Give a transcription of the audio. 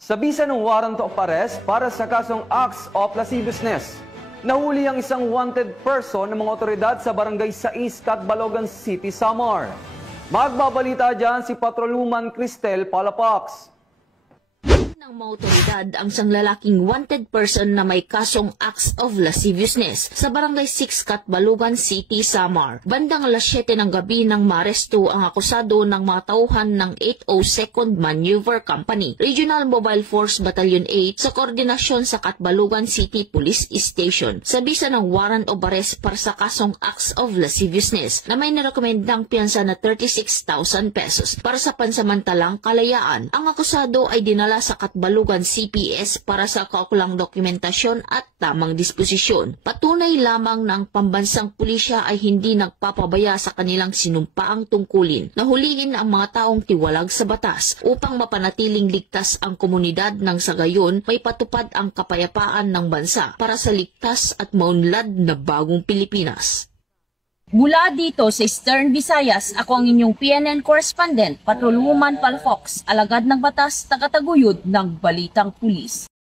Sa bisa ng warrant of arrest para sa kasong acts of lasciviousness, nahuli ang isang wanted person ng mga otoridad sa Barangay 6, Catbalogan City, Samar. Magbabalita dyan si Patrolwoman Cristel Palapax. Ng mga otoridad ang isang lalaking wanted person na may kasong acts of lasciviousness sa Barangay 6, Catbalogan City, Samar. Bandang alas 7 ng gabi nang maaresto ang akusado ng mga tauhan ng 802nd Maneuver Company, Regional Mobile Force Battalion 8 sa koordinasyon sa Catbalogan City Police Station. Sa bisa ng warrant of arrest para sa kasong acts of lasciviousness na may nirekomendang piyansa na 36,000 pesos para sa pansamantalang kalayaan, ang akusado ay dinala sa Catbalogan CPS para sa kaukulang dokumentasyon at tamang disposisyon. Patunay lamang ng pambansang pulisya ay hindi nagpapabaya sa kanilang sinumpaang tungkulin na hulihin ang mga taong tiwalag sa batas upang mapanatiling ligtas ang komunidad nang sa gayon may patupad ang kapayapaan ng bansa para sa ligtas at maunlad na bagong Pilipinas. Mula dito sa Eastern Visayas, ako ang inyong PNN correspondent, Patrolwoman Palafox, alagad ng batas, tagataguyod ng Balitang Pulis.